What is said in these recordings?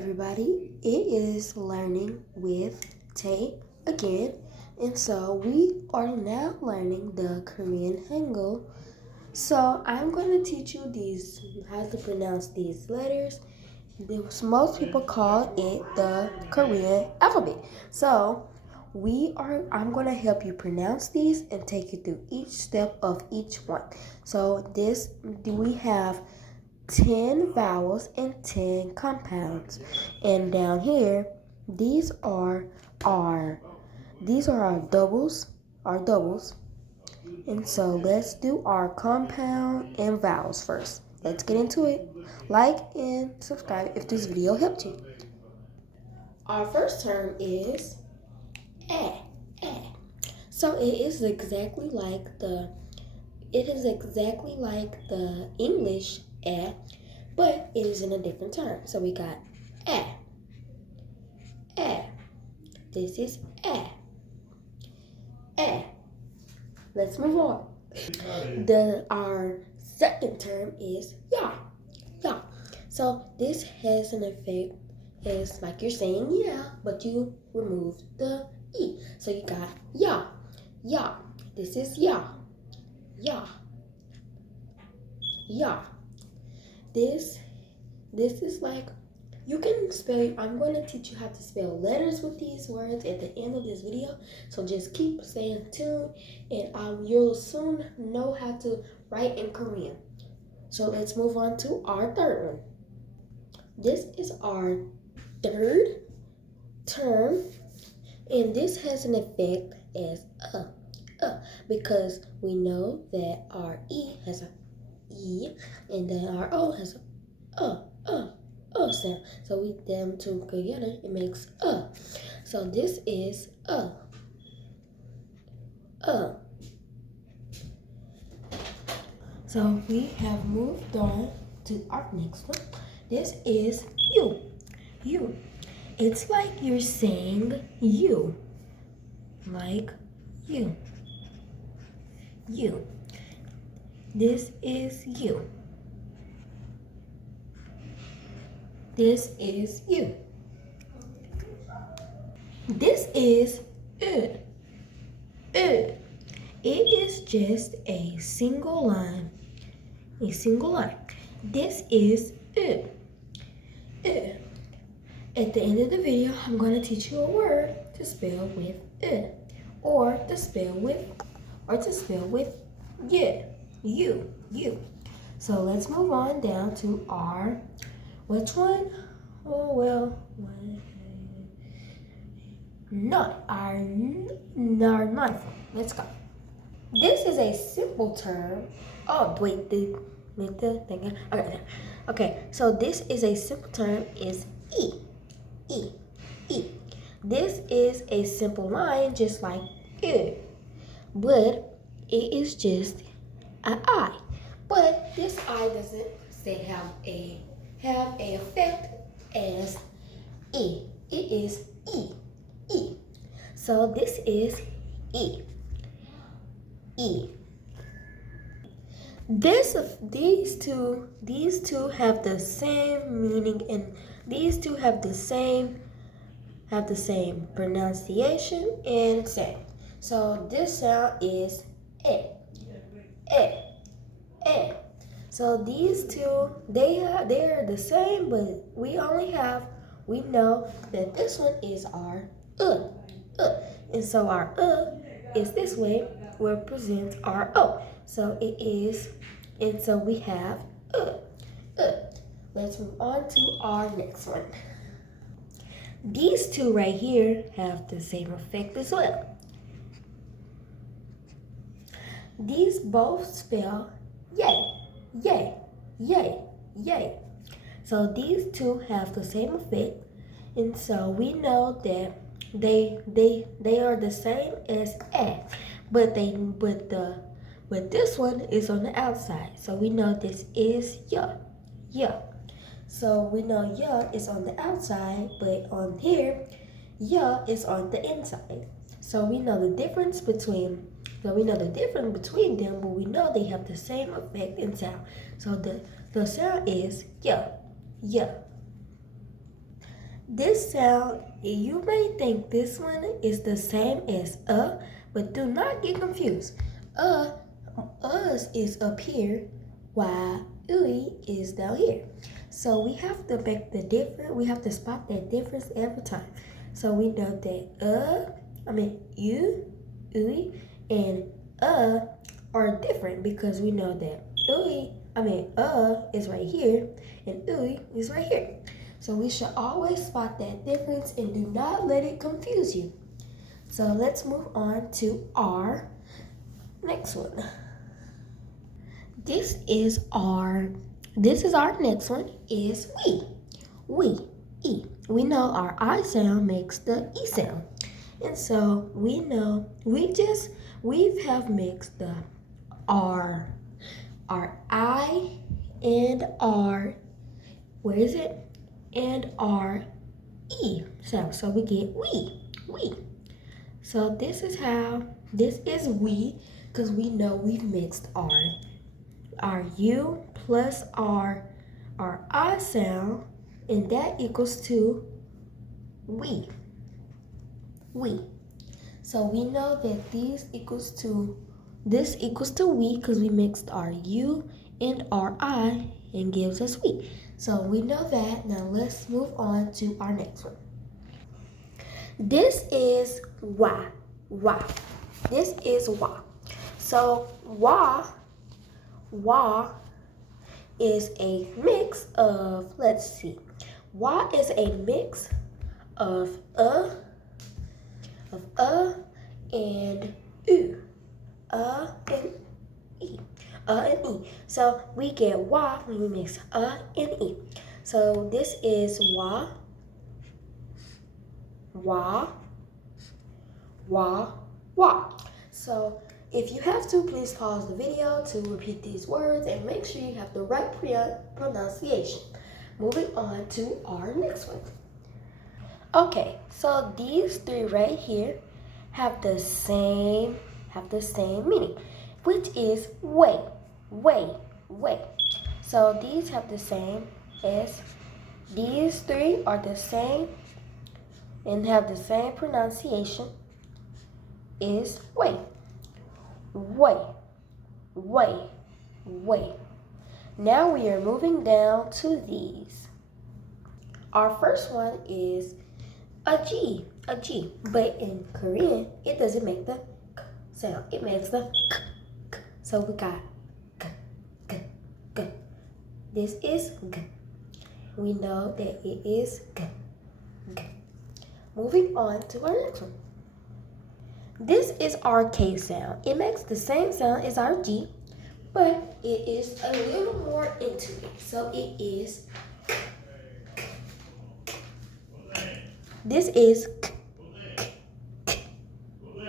everybody, it is Learning with Tay again, and so we are now learning the Korean hangul. So I'm going to teach you how to pronounce these letters. Most people call it the Korean alphabet. So I'm going to help you pronounce these and take you through each step of each one. So we have 10 vowels and 10 compounds. And down here, these are our doubles, And so let's do our compound and vowels first. Let's get into it. Like and subscribe if this video helped you. Our first term is eh, eh. So it is exactly like the English eh, but it is in a different term. So we got eh, eh. This is eh, eh. Let's move on. Our second term is ya, ya. So this has an effect. It's like you're saying yeah, but you remove the e. So you got ya, ya. This is ya, ya, ya. This is like you can spell. I'm going to teach you how to spell letters with these words at the end of this video. So just keep staying tuned, and you'll soon know how to write in Korean. So let's move on to our third one. This is our third term, and this has an effect as because we know that our e has a e, and then our o has a sound. So them two together, it makes So this is So we have moved on to our next one. This is you. You. It's like you're saying you. Like you. You. This is you. This is you. This is It is just a single line. This is it. At the end of the video, I'm going to teach you a word to spell with it, or to spell with yeah, you. So let's move on down to our which one? Oh well, not our ninth one. Let's go. This is a simple term. Oh, wait, the thing. Okay, so this is a simple term is E. This is a simple line just like it, but it is just an I. But this I doesn't have a effect as E. It is E. So this is E. These two have the same meaning, and these two have the same pronunciation and sound. So this sound is eh. So these two they are the same, but we know that this one is our and so our is this way, represents our O. So it is, and so we have Let's move on to our next one. These two right here have the same effect as well. These both spell yay. So these two have the same effect, and so we know that they are the same as but this one is on the outside. So we know this is ya. So we know ya is on the outside, but on here, ya is on the inside. So we know the difference between them, but we know they have the same effect and sound. So the sound is ya. This sound, you may think this one is the same as but do not get confused. Us is up here, while ooey is down here. So we have to make the difference. We have to spot that difference every time. So we know that you, ooey, and are different because we know that is right here and ooey is right here. So we should always spot that difference and do not let it confuse you. So let's move on to our next one. This is our next one is we. We, E. We know our I sound makes the E sound. And so we know we have mixed the our I and our, where is it? And our E sound. So we get we. So this is we, because we know we've mixed our U plus our I sound, and that equals to we. So we know that this equals to we because we mixed our U and our I and gives us we. So we know that. Now let's move on to our next one. This is why. This is why. So why is a mix of, let's see. Why is a mix of and U. And E. And E. So we get Y when we mix and E. So this is Y. So if you have to, please pause the video to repeat these words and make sure you have the right pronunciation. Moving on to our next one. Okay, so these three right here have the same meaning, which is way. So these have the same as, these three are the same and have the same pronunciation is way. Now we are moving down to these. Our first one is a G, but in Korean, it doesn't make the k sound. It makes the k. So we got g. This is g. We know that it is g. Moving on to our next one. This is our K sound. It makes the same sound as our G, but it is a little more into it. So it is, this is k.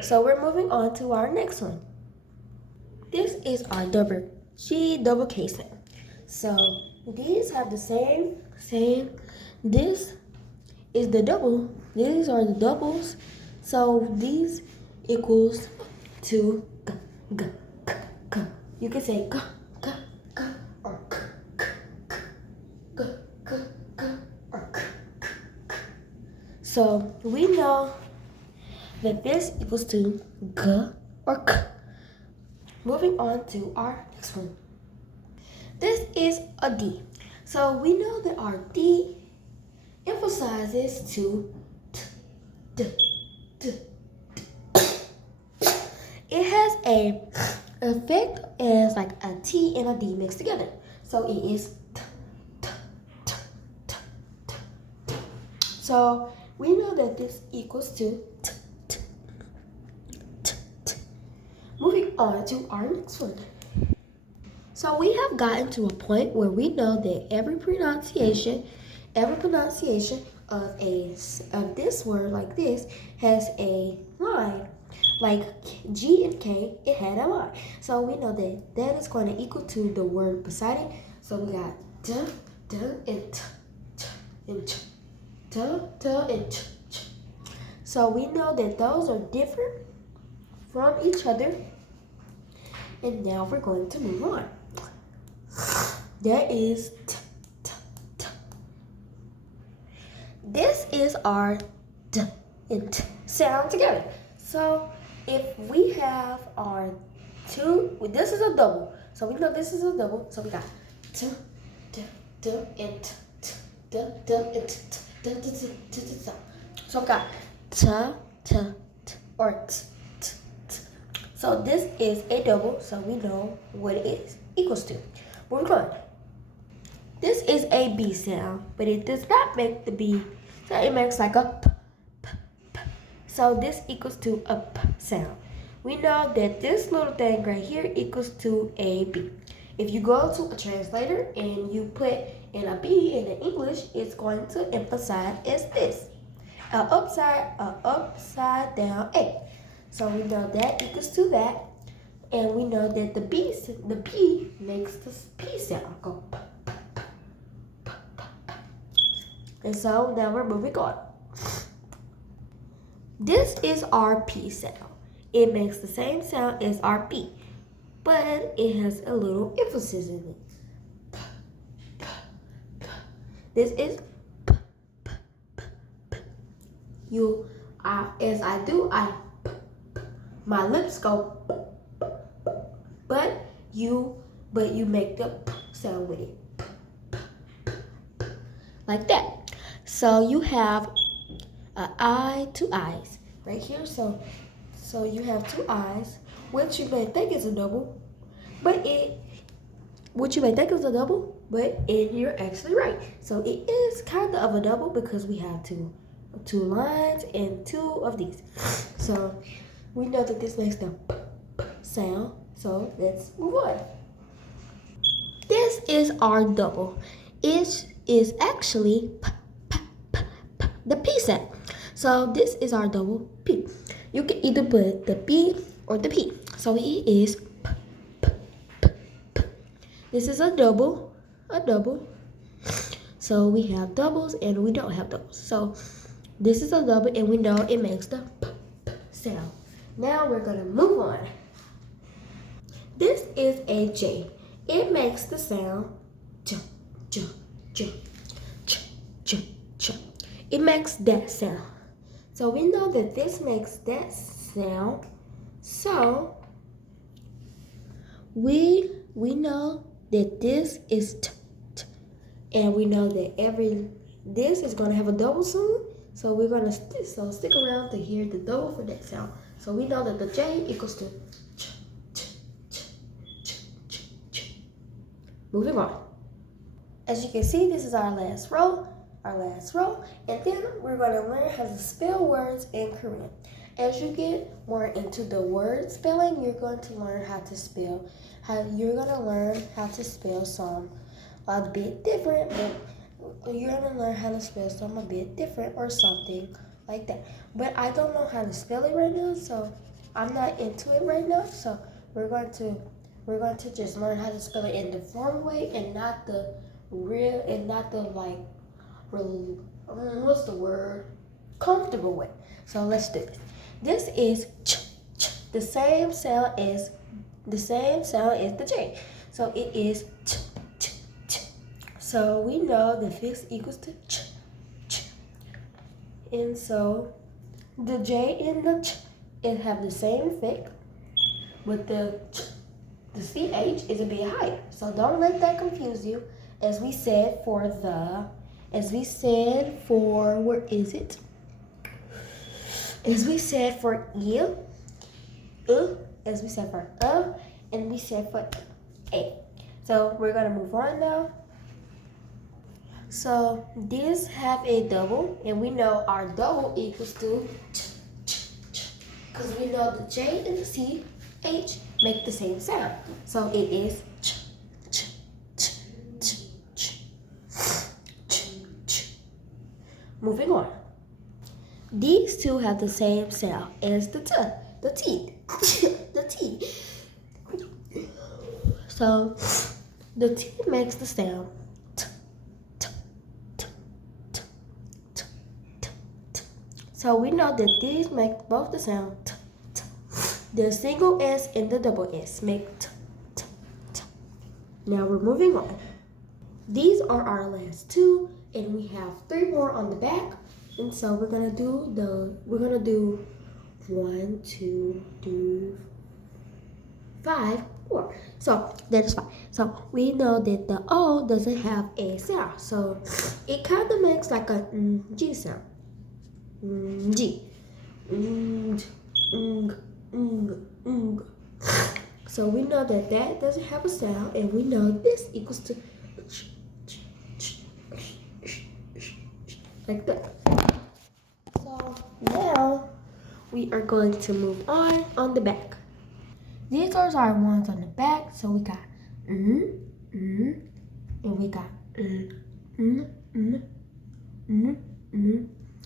So we're moving on to our next one. This is our double K sound. So these have the same. This is the double. These are the doubles. So these equals to g. You can say g or k or k. So we know that this equals to g or k. Moving on to our next one. This is a D. So we know that our D emphasizes to d. It has a effect as like a T and a D mixed together. So it is t. So we know that this equals to t. Moving on to our next one. So we have gotten to a point where we know that every pronunciation of this word like this has a line. Like G and K, it had a line. So we know that that is going to equal to the word beside it. So we got d and t and ch, d and ch. So we know that those are different from each other. And now we're going to move on. That is t. this is our d and t sound together. So if we have our two, this is a double. So we know this is a double. So we got t, d, d, and t, t, d, d, and t, t, d, d, d, d, d, d. So we got t, t, t, or t, t, t. So this is a double, so we know what it is equals to. Moving on. This is a B sound, but it does not make the B. So it makes like a p, p, p. So this equals to a p sound. We know that this little thing right here equals to a B. If you go to a translator and you put in a B in the English, it's going to emphasize as this. A upside down A. So we know that equals to that. And we know that the B makes the P sound go p, p, p, p, p, p. And so now we're moving on. This is our P sound. It makes the same sound as our B, but it has a little emphasis in it. P, p, p. This is p, p, p, p. As I do, p, p. My lips go p, p, p. But you make the p sound with it. P, p, p, p. Like that. So you have an eye to eyes right here. So you have two eyes, which you may think is a double, but you're actually right. So it is kind of a double because we have two lines and two of these. So we know that this makes the p, p sound. So let's move on. This is our double. It is actually p, p, p, p, the P sound. So this is our double P. You can either put the B or the P. So it is p, p, p, p. This is a double. So we have doubles and we don't have doubles. So this is a double and we know it makes the p, p sound. Now we're gonna move on. This is a J. It makes the sound j, j, j, ch, ch, ch. It makes that sound. So we know that this makes that sound. So we know that this is t, t, and we know that this is gonna have a double soon. So we're gonna stick around to hear the double for that sound. So we know that the J equals to ch, ch, ch, ch, ch, ch. Moving on. As you can see, this is our last row, and then we're going to learn how to spell words in Korean. As you get more into the word spelling, you're going to learn how to spell some a bit different, but you're going to learn how to spell some a bit different or something like that. But I don't know how to spell it right now, so I'm not into it right now. So we're going to just learn how to spell it in the formal way and not the comfortable way. So let's do it. This is ch, ch, the same sound as the J. So it is ch, ch, ch. So we know that this equals to ch, ch. And so the J and the ch, it have the same effect, but the CH is a bit higher. So don't let that confuse you. As we said for where is it? As we said for as we said for and we said for A. So we're gonna move on now. So these have a double, and we know our double equals to ch, ch, ch, because we know the J and the CH make the same sound. So it is ch, ch, ch, ch, ch, ch, ch. Moving on. These two have the same sound as the T. So the T makes the sound t, t, t, t, t, t, t. So we know that these make both the sound t, t. The single S and the double S make t, t, t. Now we're moving on. These are our last two, and we have 3 more on the back. And so we're gonna do 1, 2, 3, 5, 4. So that is 5. So we know that the O doesn't have a sound. So it kind of makes like a G sound. G. So we know that that doesn't have a sound, and we know this equals to like that. So now we are going to move on the back. These are our ones on the back. So we got and we got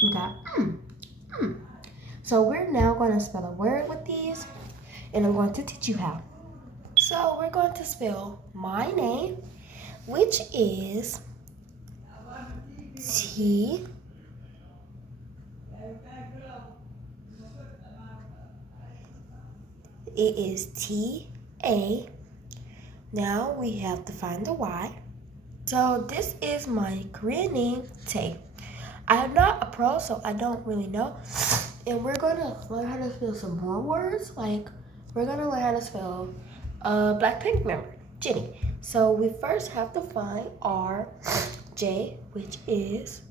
we got So we're now going to spell a word with these, and I'm going to teach you how. So we're going to spell my name, which is T It is T-A. Now we have to find the Y. So this is my Korean name, Tae. I am not a pro, so I don't really know. And we're gonna learn how to spell some more words. Like we're gonna learn how to spell Blackpink member, Jennie. So we first have to find our J, which is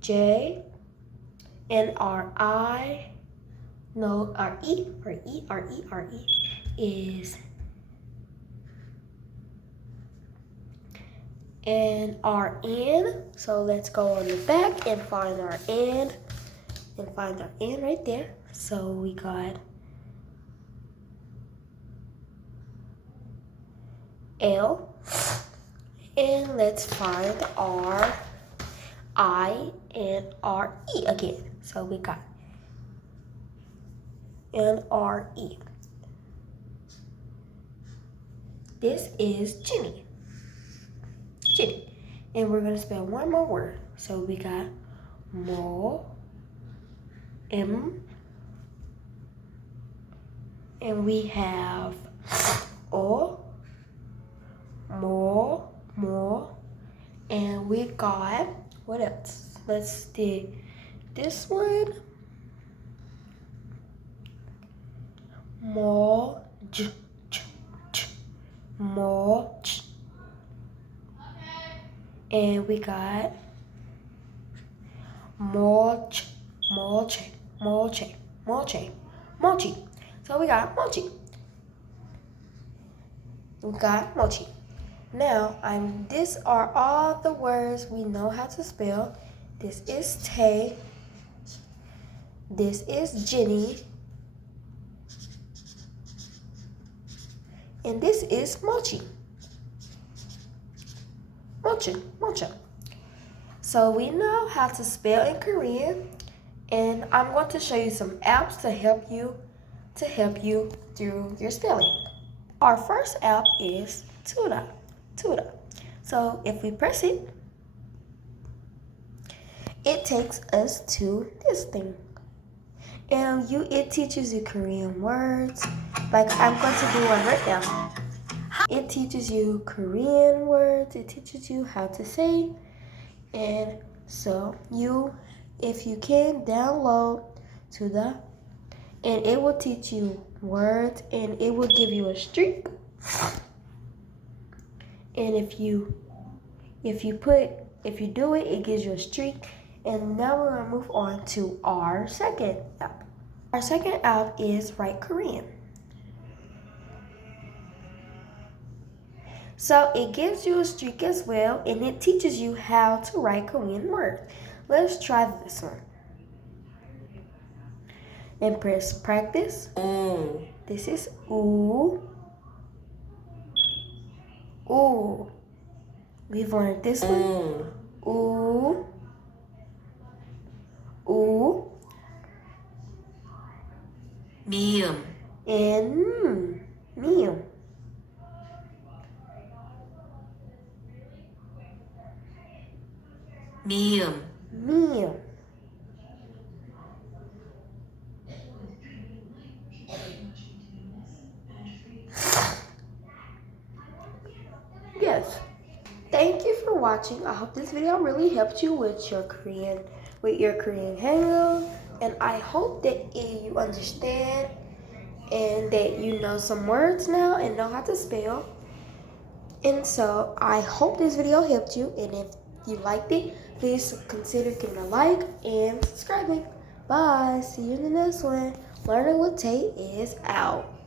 J, and our I. No, our E is, and our N. So let's go on the back and find our N, right there. So we got L, and let's find our I and our E again. So we got N-R-E. This is Jennie. And we're going to spell one more word. So we got mo, M, and we have o, more, and we got, what else? Let's do this one. More, more, and we got mochi. So we got mochi. Now, these are all the words we know how to spell. This is Tae. This is Jennie. And this is mochi. So we know how to spell in Korean, and I'm going to show you some apps to help you through your spelling. Our first app is Tuda. So if we press it, it takes us to this thing. And it teaches you Korean words. Like I'm going to do one right now. It teaches you Korean words. It teaches you how to say. And so if you can download Tuda, and it will teach you words, and it will give you a streak. And if you do it, it gives you a streak. And now we're gonna move on to our second app. Our second app is Write Korean. So it gives you a streak as well, and it teaches you how to write Korean words. Let's try this one. And press practice. This is ooh. We've learned this one. Ooh. 미음. And 미음. 미음. Yes. Thank you. watching. I hope this video really helped you with your Korean hangul, and I hope that you understand and that you know some words now and know how to spell. And so I hope this video helped you, and if you liked it, please consider giving a like and subscribing. Bye. See you in the next one. Learning with Tay is out.